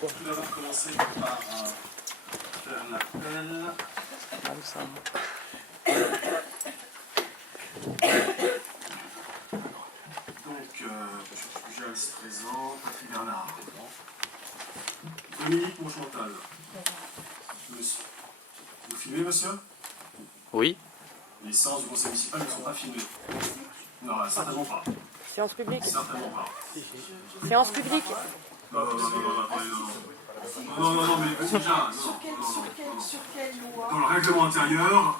tout d'abord commencer par faire l'appel. Donc, Jal se présente, Patrick Bernard. Dominique Monchantal. Monsieur. Vous filmez, monsieur? Oui. Les séances du conseil municipal ne sont pas filmées. Non, certainement pas. Séance publique. Certainement pas. Séance publique. Non, mais petit Jean, Sur quelle loi? dans le règlement intérieur,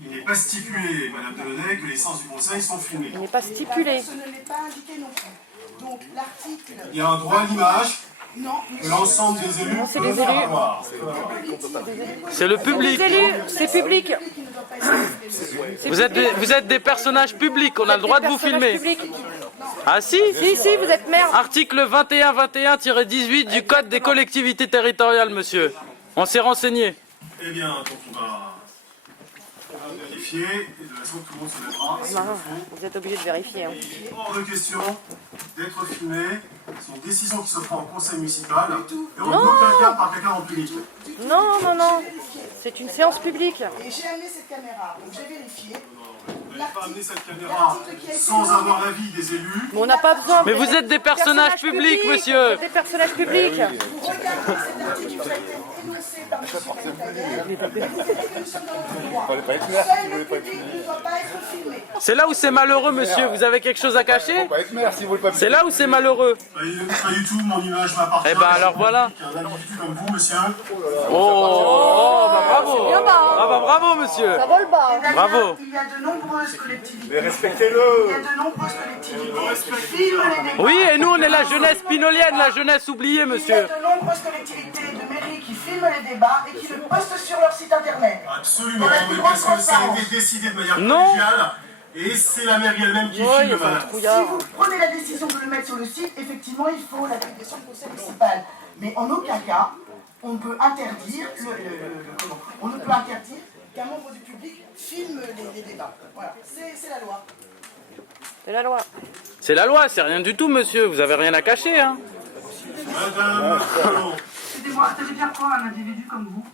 il n'est pas stipulé, Madame Delaunay, que les séances du conseil sont filmées. Il n'est pas stipulé. Ce ne l'est pas indiqué non plus. Donc l'article... Il y a un droit à l'image Non, que l'ensemble des élus c'est les peuvent élus. avoir. C'est le public. Les élus, c'est public. Vous êtes des personnages publics, on a le droit de vous filmer. Ah si? Si, vous êtes maire. Article 21-21-18 du Code des collectivités territoriales, monsieur. On s'est renseigné. Eh bien, donc on va vérifier, et de la façon que tout le monde se lèvera. s'il le faut. Vous êtes obligé de vérifier. Hein. Il est hors de question d'être filmé. C'est une décision qui se prend au conseil municipal et en aucun cas par quelqu'un en public. Non. C'est une séance publique. Et j'ai amené cette caméra, donc j'ai vérifié. Vous n'avez pas amené cette caméra sans avoir l'avis des élus. Mais on n'a pas besoin. Mais vous êtes des personnages publics, monsieur. Vous êtes des personnages publics. Vous regardez cet article qui a été énoncé par M. Castaner. Nous sommes dans le droit. Seul le public ne doit pas être filmé. C'est là où c'est malheureux, monsieur. Vous avez quelque chose à cacher? C'est là où c'est malheureux. Pas du tout, mon image m'appartient. Eh ben alors voilà. Un individu comme vous, monsieur. Bah bravo. bien bas. Ah bah bravo, monsieur. Ça vole bas. Bravo. Il y a de nombreuses collectivités. Mais respectez-le. Il y a de nombreuses collectivités qui filment les débats. Oui, et nous, on est la jeunesse pinolienne, la jeunesse oubliée, Il y a monsieur. de nombreuses collectivités de mairies qui filment les débats et qui le postent sur leur site internet. Absolument, mais parce que ça a été décidé de manière Non. collégiale. Et c'est la mairie elle-même qui Ouais, il y filme, a pas de madame. Si trouillard. vous prenez la décision de le mettre sur le site, effectivement, il faut la délégation du conseil municipal. Mais en aucun cas, on ne peut interdire, on ne peut interdire qu'un membre du public filme les débats. Voilà, c'est la loi. C'est la loi. C'est la loi, c'est rien du tout, monsieur. Vous avez rien à cacher, hein. Madame, pardon. Excusez-moi, ça veut dire quoi un individu comme vous?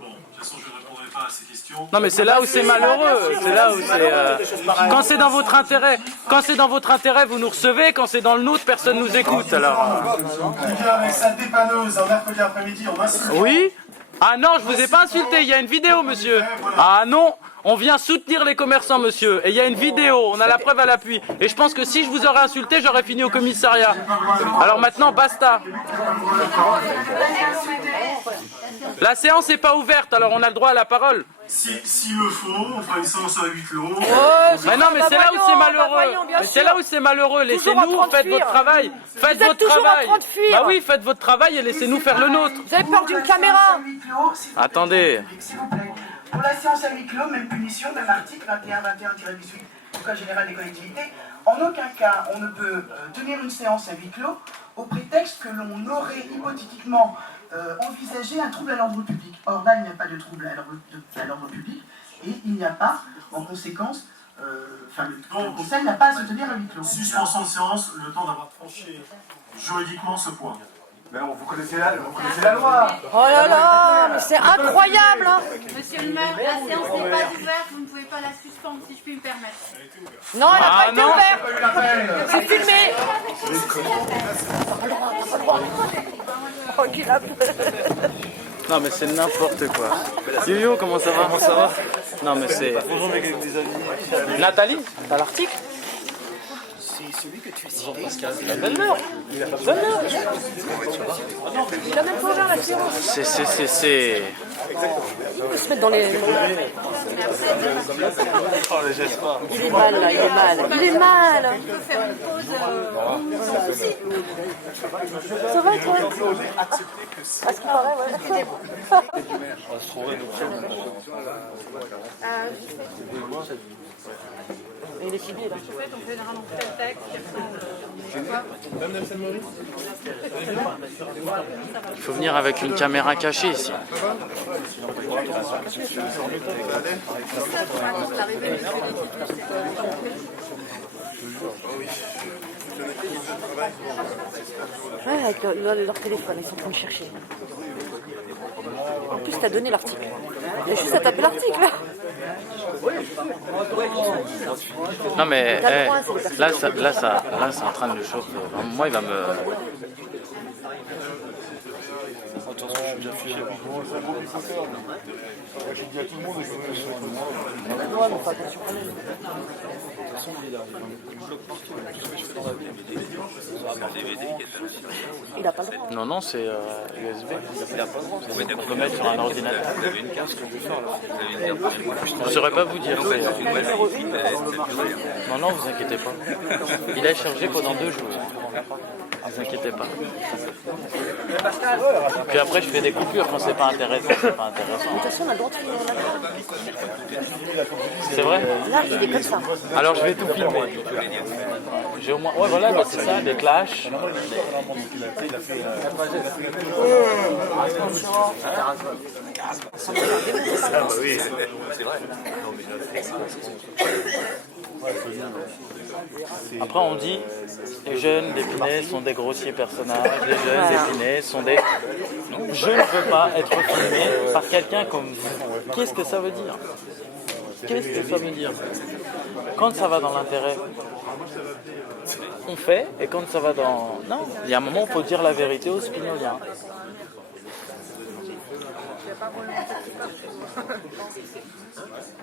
Bon, de toute façon, je ne répondrai pas à ces questions. Non, mais c'est là où c'est malheureux. C'est là où c'est. Quand c'est dans votre intérêt, vous nous recevez. Quand c'est dans le nôtre, personne nous écoute. Alors. Quelqu'un avec sa dépanneuse un mercredi après-midi, on m'insulte. Oui. Ah non, je vous ai pas insulté. Il y a une vidéo, monsieur. Ah non. On vient soutenir les commerçants, monsieur. Et il y a une vidéo, on a la preuve à l'appui. Et je pense que si je vous aurais insulté, j'aurais fini au commissariat. Alors maintenant, basta. La séance n'est pas ouverte, alors on a le droit à la parole. S'il le faut, on fera une séance à huis clos. Mais non, mais c'est là où c'est malheureux. Mais c'est là où c'est malheureux. Laissez-nous, faites votre travail. Faites Vous êtes votre toujours en travail. train de fuir. Bah oui, faites votre travail et laissez-nous faire le nôtre. Vous avez peur d'une caméra? Attendez. S'il vous plaît. Pour la séance à huis clos, même punition, même article 21-21-18 du Code général des collectivités. En aucun cas, on ne peut tenir une séance à huis clos au prétexte que l'on aurait hypothétiquement envisagé un trouble à l'ordre public. Or là, il n'y a pas de trouble à l'ordre public et il n'y a pas, en conséquence, le Conseil n'a pas à se tenir à huis clos. Suspension de séance, le temps d'avoir tranché juridiquement ce point. Mais vous connaissez la loi. Oh là là, mais c'est incroyable. Hein. Monsieur le maire, la séance n'est pas ouverte, vous ne pouvez pas la suspendre si je puis me permettre. Non, elle n'a Ah pas été non. ouverte. C'est filmé. Oh, qu'il a peur. Non, mais c'est n'importe quoi. Yo-yo, comment ça va? Comment ça va? Non, mais c'est. Nathalie, t'as l'article? C'est celui que tu as cité. Donne-leur. Donne-leur. Il a même pas ouvert la séance. C'est. Il peut se mettre dans les... Il est mal là, il est mal. Il est mal. On peut faire une pause sans souci. Ça va toi? À ce qui paraît, ouais. Il est filmé là. En fait, on fait généralement tel texte, Il faut venir avec une caméra cachée ici. Ouais, avec leur téléphone, ils sont en train de chercher. En plus, t'as donné l'article. Il y a juste à taper l'article. Non mais là, c'est en train de le chauffer. Moi, il va me... Attention, je suis bien fiché. C'est un beau pisceur. J'ai dit à tout le monde, je Ouais, mais fais attention quand même. Il a pas le droit. Non, non, c'est USB. On peut mettre sur un ordinateur. Je ne saurais pas vous dire. Non, non, vous inquiétez pas. Il a chargé pendant 2 jours. Ne vous inquiétez pas. Puis après, je fais des coupures quand c'est pas intéressant. C'est pas intéressant. Attention, on a le droit de filmer. C'est vrai? Là, il est comme ça. Alors, je vais tout filmer. J'ai au moins... Ouais, voilà, bah, c'est ça, des clashs. Après, on dit les jeunes d'Épinay sont des grossiers personnages, les jeunes d'Épinay sont des... Je ne veux pas être filmé par quelqu'un comme vous. Qu'est-ce que ça veut dire? Qu'est-ce que ça veut dire? Quand ça va dans l'intérêt, on fait, et quand ça va dans... Non, il y a un moment où il faut dire la vérité aux Spinoliens.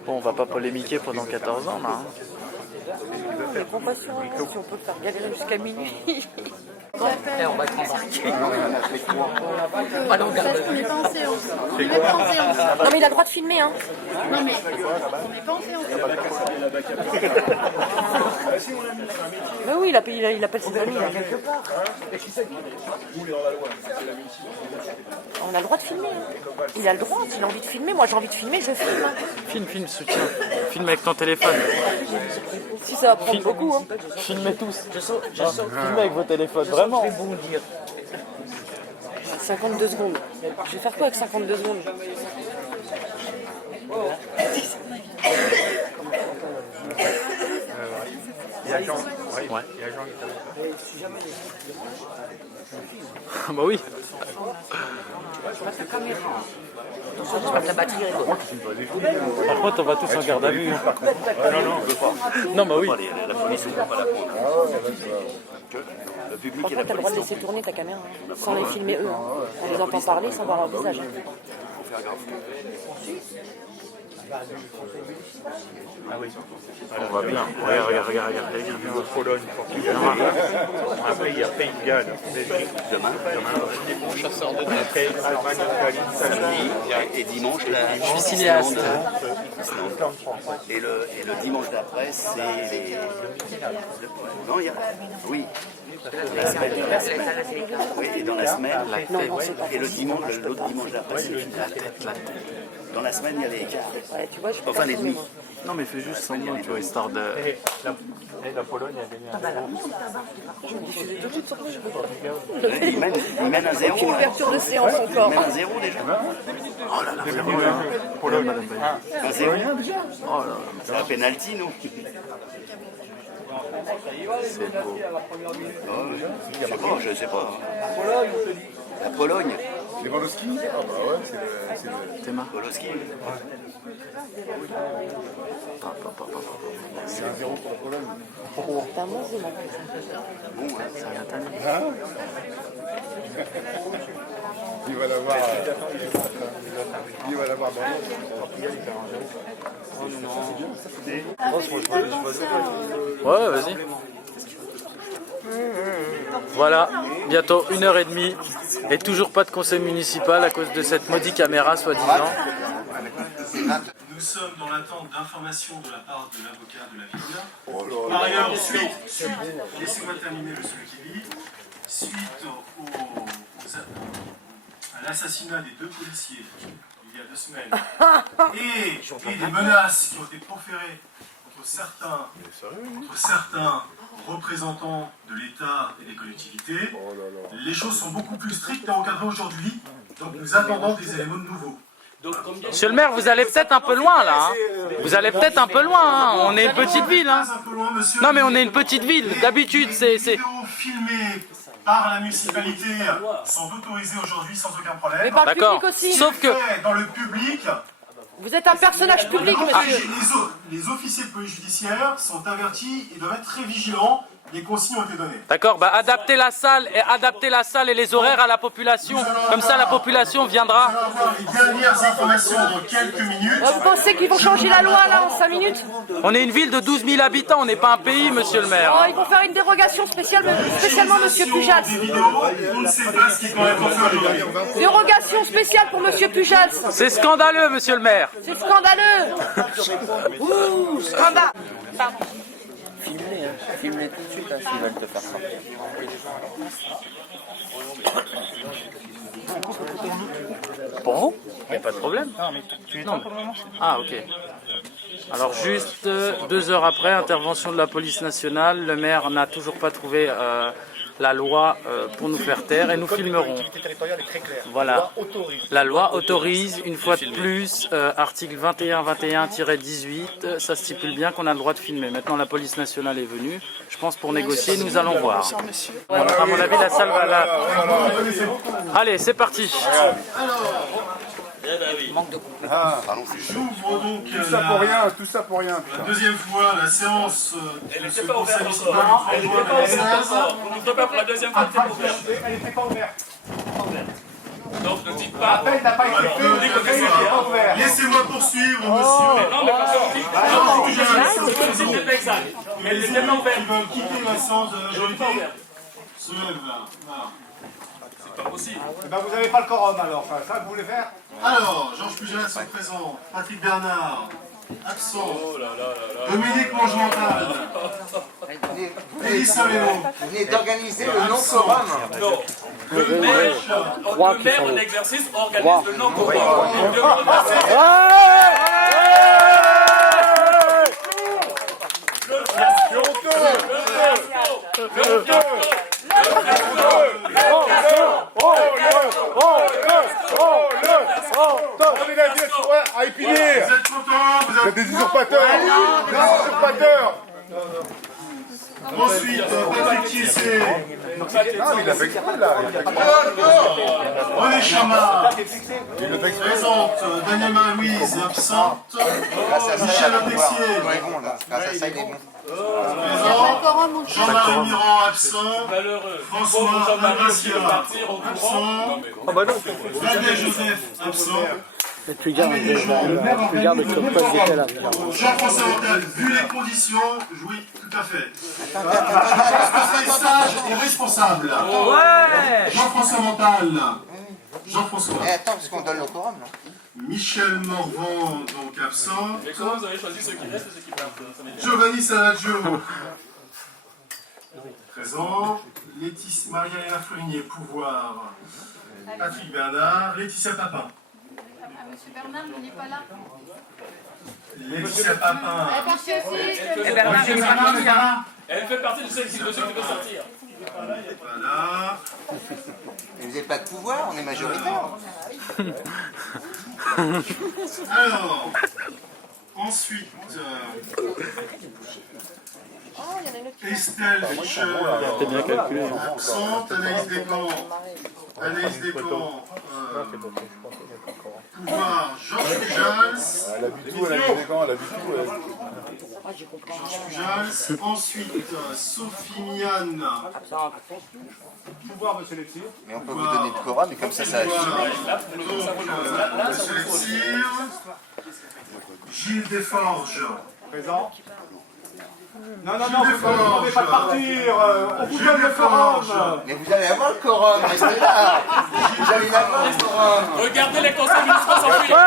Bon, on va pas polémiquer pendant 14 ans, là. Hein. Mais compassion, si on peut faire galérer jusqu'à minuit. On va être embarqué. On n'est pas en séance. On n'est pas en séance. Non, mais il a le droit de filmer, hein. Non, mais on n'est pas en séance. Mais oui, il appelle ses amis, là, quelque part. On a le droit de filmer. Hein. Il a le droit, s'il a envie de filmer. Moi, j'ai envie de filmer, je filme. Hein. Filme, soutiens. Filme avec ton téléphone. Si ça va prendre beaucoup, hein. Filmez tous. Filmez avec vos téléphones, vraiment. 52 secondes. Je vais faire quoi avec 52 secondes? Ouais. Bah oui. La batterie rigole. Par contre, on va tous en garde à vue. Non, bah oui. Par contre, t'as le droit de laisser tourner ta caméra, hein, sans les filmer eux. Hein. On les entend parler sans voir leur visage. On va bien. Regarde. Pologne, Portugal. Après, il y a Pays de Galles, Belgique. Demain. Chasseurs de tête. Allemagne, Italie, samedi. Et dimanche, Je suis cinéaste. Et le dimanche d'après, c'est les... Non, il y a... Oui. La semaine. Oui, et dans la semaine... Et le dimanche, l'autre dimanche d'après, c'est les finales. Dans la semaine, il y a les écarts. Ouais, tu vois, je peux Enfin, les demi. Non, mais fais juste semblant, tu vois, histoire de... La Pologne a gagné Il mène un 0. Une ouverture de séance encore. Il mène un 0 déjà. Oh là là, Pologne. Un 0. C'est un penalty, non? c'est beau. Je sais pas. La Pologne. Lewandowski. Ah bah ouais, c'est le... Théma. Poloski. C'est un 0 pour la Pologne. T'as mangé là. Bon, hein. Ça vient tanner. Il va l'avoir. Il va l'avoir dans Ouais, vas-y. Voilà, bientôt 1h30 et toujours pas de conseil municipal à cause de cette maudite caméra soi-disant. Nous sommes dans l'attente d'informations de la part de l'avocat de la victime. Par ailleurs, suite, laissez-moi terminer le celui qui lit, suite à l'assassinat des 2 policiers il y a 2 semaines et des menaces qui ont été proférées contre certains représentants de l'État et des collectivités, les choses sont beaucoup plus strictes à encadrer aujourd'hui, donc nous attendons des éléments nouveaux. Monsieur le maire, vous allez peut-être un peu loin là. Hein. Vous allez peut-être un peu loin. Hein. On est une petite ville. Hein. Non mais on est une petite ville. D'habitude c'est... Les vidéos filmées par la municipalité sont autorisées aujourd'hui sans aucun problème. Mais par le D'accord. public aussi. Sauf que... Dans le public, Vous êtes un personnage public, monsieur. les officiers de police judiciaire sont avertis et doivent être très vigilants. Les consignes ont été données. D'accord, bah adaptez la salle et les horaires à la population. Comme ça la population viendra. On va avoir les dernières informations dans quelques minutes. Vous pensez qu'ils vont changer la loi là en 5 minutes? On est une ville de 12 000 habitants, on n'est pas un pays, monsieur le maire. Oh, ils vont faire une dérogation spécialement monsieur Pujals. Des vidéos, on ne sait pas ce qui est quand même fait aujourd'hui. Dérogation spéciale pour monsieur Pujals. C'est scandaleux, monsieur le maire. C'est scandaleux. Ouh, scandale. Pardon. Filme-les tout de suite hein, s'ils veulent te faire sortir. Bon, mais pas de problème. Non. Ah, ok. Alors juste 2 heures après, intervention de la police nationale, le maire n'a toujours pas trouvé la loi pour nous faire taire et nous filmerons. Voilà. La loi autorise, une fois de plus, article 21-21-18, ça stipule bien qu'on a le droit de filmer. Maintenant la police nationale est venue, je pense pour négocier, nous allons voir. À mon avis la salle va là. Allez, c'est parti. J'ouvre donc Tout ça pour rien, tout ça pour rien. la deuxième fois la séance de ce conseil municipal du 3 juin 2016. Pour la deuxième fois, c'est ouvert. Elle n'était pas ouverte. Donc ne dites pas. L'appel n'a pas été fait, le n'était pas ouvert. Laissez-moi poursuivre, monsieur. Non, mais parce que Les élus qui veulent quitter la séance de la majorité se lèvent là. Eh ben, vous n'avez pas le quorum alors, enfin, ça vous voulez faire? Alors, Georges Pujals est présent, Patrick Bernard, absent, Dominique Mangemental, Elie Samélo, Vous venez d'organiser le non-quorum. le maire en exercice organise le non-quorum. À Épinay. Vous êtes contents, Vous êtes des usurpateurs. Des usurpateurs. Ensuite, Patrick Kiessé, Ah, mais il a fait exprès là. René Chamard, présente, Daniel Marie-Louise, absente, Michel Otexier, Grâce à ça, il est bon. présent, Jean-Marie Mirand, absent, François Abracia, absent, Daniel Joseph, absent, Amélie Jean, Jean-François Montal, vu les conditions, oui, tout à fait. Je pense que c'est sage et responsable. Jean-François Montal, Jean-François. Attends, parce qu'on donne le quorum là. Michel Morvan, donc absent. Et comment vous avez choisi ceux qui restent et ceux qui partent? Giovanni Salaggio, présent. Laetitia Maria-Léna Fournier, pouvoir. Patrick Bernard, Laetitia Papin. Monsieur Bernard, il n'est pas là. Laetitia Papin. Parce que si, Monsieur Bernard n'est pas là. Elle fait partie de ceux qui veulent sortir. Voilà. Mais vous n'avez pas de pouvoir, on est majoritaire. Alors, ensuite, Estelle Fischer, absente, Anaïs Descamps, pouvoir, Georges Pujals, Elle a bu tout, elle a bu des gants, elle a bu tout. Georges Pujals, ensuite, Sophie Miane, Pouvoir, monsieur Lepsir. Mais on peut vous donner le quorum et comme ça, ça agit. donc, Monsieur Letsir, Gilles Desforges, Présent. Non, non, non, vous ne pouvez pas partir. On vous donne le quorum. Mais vous allez avoir le quorum, restez là. Vous allez l'avoir le quorum. Regardez les conseils municipaux s'enfuir.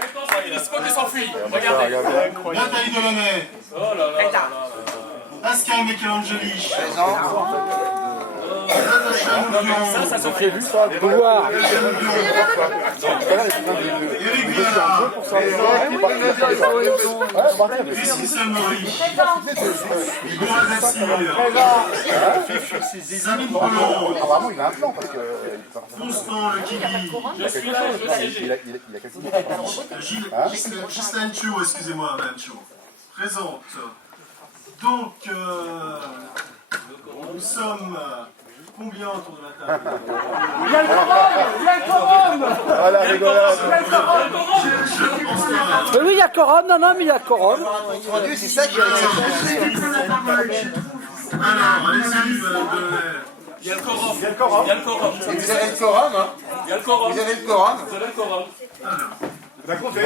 Les conseils municipaux qui s'enfuient. Regardez. Nathalie Delaunay, Oh là là là là là. Pascal Michelangeli, Présent. attachés à Nouvion. Ça fait vu ça, couloir. Éric Viala. Christy Saint-Maurice. Igor Adassir. Sabine Pollon. Apparemment, il a un plan parce que. Constant Le Kili. Il a quasiment. Ghislaine Thio, excusez-moi, Madame Thio. Présente. Donc, nous sommes combien autour de la table? Il y a le quorum. Ah la rigolade. Je pense pas. Oui, il y a quorum, non, mais il y a quorum. C'est ça qui a été. Alors, allez-y, Madame Delahaye. Il y a le quorum. Et vous avez le quorum, hein? Il y a le quorum. Vous avez le quorum? Vous avez le quorum. Vous avez le quorum,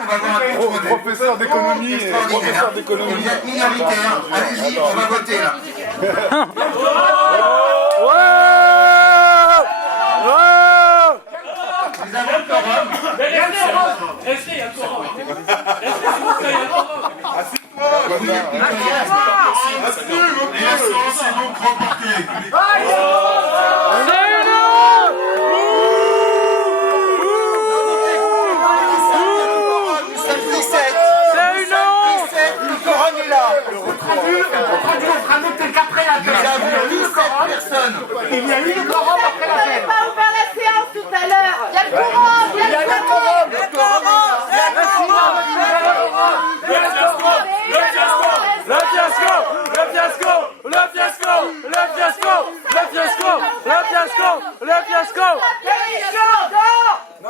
on va voir un tour de professeur d'économie. Vous êtes minoritaire. Allez-y, on va voter là. Vous avez le quorum. Restez, il y a le quorum. Restez, s'il vous plaît, il y a le quorum. Et la séance est donc remportée. Le quorum est là. Il y a eu le quorum après Vous la n'avez pas ouvert la séance tout à l'heure. Il y a le quorum. Il y a le quorum.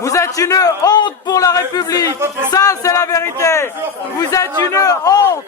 Vous êtes une honte pour la République. Ça, c'est la vérité. Vous êtes une honte.